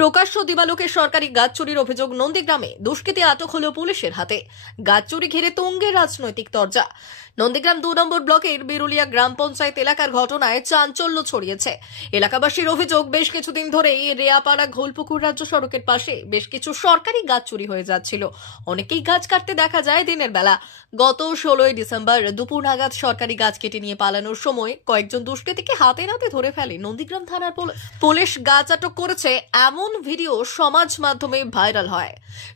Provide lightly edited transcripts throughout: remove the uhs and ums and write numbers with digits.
প্রকাশ্য দিবালোকে সরকারি গাছ চুরির অভিযোগ নন্দীগ্রামে। দুষ্কৃতী আটক হলো পুলিশের হাতে। গাছ চুরি ঘিরে তুঙ্গে রাজনৈতিক তরজা। নন্দীগ্রাম 2 নম্বর ব্লকের বিরুলিয়া গ্রাম পঞ্চায়েত এলাকার ঘটনায় চাঞ্চল্য ছড়িয়েছে। এলাকাবাসীর অভিযোগ, বেশ কিছুদিন ধরেই রেয়াপাড়া ঘোলপুকুর রাজ্য সড়কের পাশে বেশ কিছু সরকারি গাছ চুরি হয়ে যাচ্ছিল। অনেকেই গাছ কাটতে দেখা যায় দিনের বেলা। গত 16 ডিসেম্বর দুপুর নাগাদ সরকারি গাছ কেটে নিয়ে পালানোর সময় কয়েকজন দুষ্কৃতীকে হাতে নাতে ধরে ফেলে নন্দীগ্রাম থানার পুলিশ। গাছ আটক করেছে এমন ভিডিও সমাজ মাধ্যমে ভাইরাল হয়।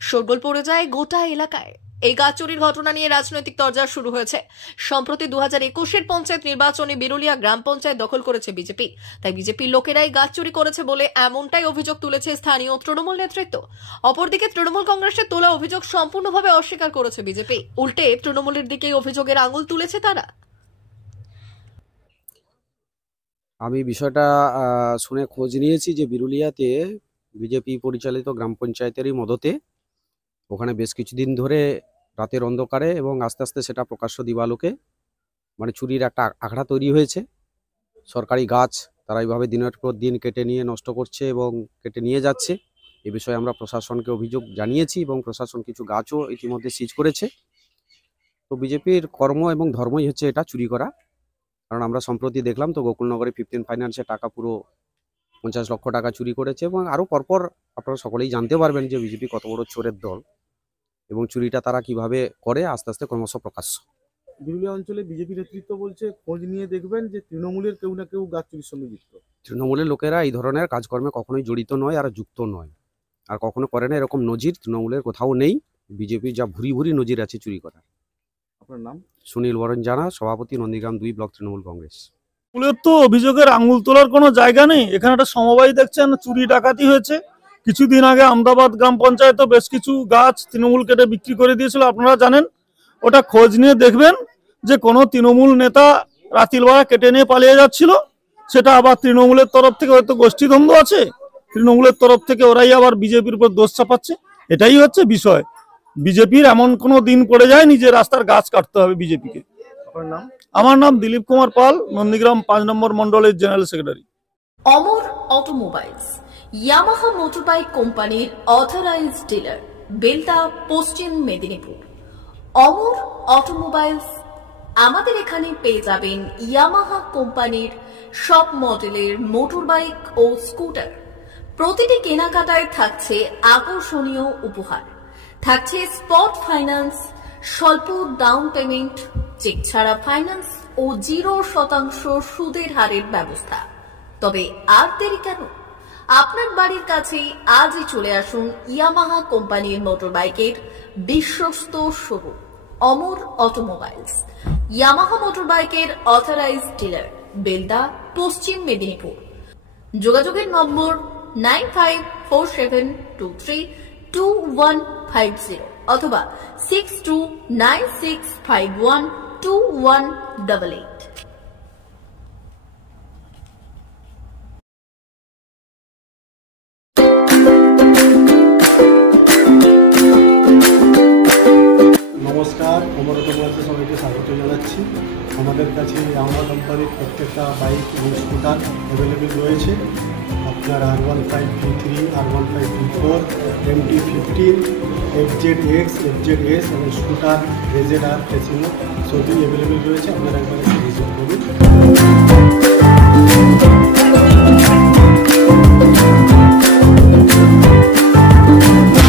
শোরগোল পড়ে যায় গোটা এলাকায়। এই গাছ চুরির ঘটনা নিয়ে রাজনৈতিক তরজা শুরু হয়েছে। সম্প্রতি 2021-এর পঞ্চায়েত নির্বাচনে বিরুলিয়া গ্রাম পঞ্চায়েত দখল করেছে বিজেপি। তাই বিজেপির লোকেরাই গাছ চুরি করেছে বলে এমনটাই অভিযোগ তুলেছে স্থানীয় তৃণমূল নেতৃত্ব। অপরদিকে তৃণমূল কংগ্রেসের তোলা অভিযোগ সম্পূর্ণভাবে অস্বীকার করেছে বিজেপি। উল্টে তৃণমূলের দিকেই অভিযোগের আঙুল তুলেছে তারা। আমি বিষয়টা শুনে খোঁজ নিয়েছি যে বিরুলিয়াতে বিজেপি পরিচালিত গ্রাম পঞ্চায়েতেরই মদতে ওখানে বেশ কিছুদিন ধরে রাতের অন্ধকারে এবং আস্তে আস্তে সেটা প্রকাশ্য দিবালোকে মানে চুরির একটা আখড়া তৈরি হয়েছে। সরকারি গাছ তারা এইভাবে দিনের পর দিন কেটে নিয়ে নষ্ট করছে এবং কেটে নিয়ে যাচ্ছে। এ বিষয়ে আমরা প্রশাসনকে অভিযোগ জানিয়েছি এবং প্রশাসন কিছু গাছও ইতিমধ্যে সিজ করেছে। তো বিজেপির কর্ম এবং ধর্মই হচ্ছে এটা চুরি করা। কারণ আমরা সম্প্রতি দেখলাম তো গোকুলনগরে 15 ফাইন্যান্সের টাকা পুরো 50 লক্ষ টাকা চুরি করেছে এবং আরও পরপর আপনারা সকলেই জানতে পারবেন যে বিজেপি কত বড় চোরের দল এবং চুরিটা তারা কিভাবে করে আস্তে আস্তে ক্রমশ প্রকাশ্য। বিরুলিয়া অঞ্চলে বিজেপি নেতৃত্ব বলছে খোঁজ নিয়ে দেখবেন যে তৃণমূলের কেউ না কেউ গাছ চুরির সঙ্গে যুক্ত। তৃণমূলের লোকেরা এই ধরনের কাজকর্মে কখনোই জড়িত নয় আর যুক্ত নয় আর কখনো করে না। এরকম নজির তৃণমূলের কোথাও নেই। বিজেপির যা ভুরি ভুরি নজির আছে চুরি করার। আপনার নাম? সুনীল বরণ জানা, সভাপতি নন্দীগ্রাম 2 ব্লক তৃণমূল কংগ্রেস। তৃণমূলের তো অভিযোগের আঙুল তোলার কোনো জায়গা নেই। এখানে একটা সমবায় দেখছেন চুরি ডাকাতি হয়েছে। কিছুদিন আগে আমদাবাদ গ্রাম পঞ্চায়েতও বেশ কিছু গাছ তৃণমূল কেটে বিক্রি করে দিয়েছিল, আপনারা জানেন। ওটা খোঁজ নিয়ে দেখবেন যে কোনো তৃণমূল নেতা রাতির বেলা কেটে নিয়ে পালিয়ে যাচ্ছিল। সেটা আবার তৃণমূলের তরফ থেকে হয়তো গোষ্ঠীদ্বন্দ্ব আছে, তৃণমূলের তরফ থেকে ওরাই আবার বিজেপির উপর দোষ চাপাচ্ছে। এটাই হচ্ছে বিষয়। বিজেপির এমন কোনো দিন পড়ে যায়নি যে রাস্তার গাছ কাটতে হবে বিজেপিকে। আপনার নাম? আমার নাম দিলীপ কুমার পাল, নন্দীগ্রাম 5 নম্বর মন্ডলের জেনারেল সেক্রেটারি। অমর অটোমোবাইলস ইয়ামাহা মোটরবাইক কোম্পানির অথরাইজড ডিলার, বেলদা, পশ্চিম মেদিনীপুর। অমর অটোমোবাইলস, আমাদের এখানে পেয়ে যাবেন ইয়ামাহা কোম্পানির সব মডেলের মোটরবাইক ও স্কুটার। প্রতিটি কেনাকাটায় থাকছে আকর্ষণীয় উপহার, থাকছে স্পট ফাইন্যান্স, স্বল্প ডাউন পেমেন্ট, চেক ছাড়া ফাইন্যান্স ও 0% সুদের হারের ব্যবস্থা। তবে আর দেরি কেন? আপনার বাড়ির কাছেই আজই চলে আসুন ইয়ামাহা কোম্পানির মোটরবাইকের বিশ্বস্ত শোরুম অমর অটোমোবাইলস। ইয়ামাহা মোটরবাইকের অথরাইজড ডিলার, বেলদা, পশ্চিম মেদিনীপুর। যোগাযোগের নম্বর 9547232150 অথবা 6296512188। নমস্কার, অমর অটোমোবাইলসে সবাইকে স্বাগত জানাচ্ছি। আমাদের কাছে ইয়ামাহা কোম্পানির প্রত্যেকটা বাইক এবং স্কুটার অ্যাভেলেবেল রয়েছে। আপনার R15 V3, R15 V4, MT15, FZX, FZS এবং স্কুটার RZR ফেসিনো সবই অ্যাভেলেবেল রয়েছে। আপনারা একবার এসে ভিজিট করুন।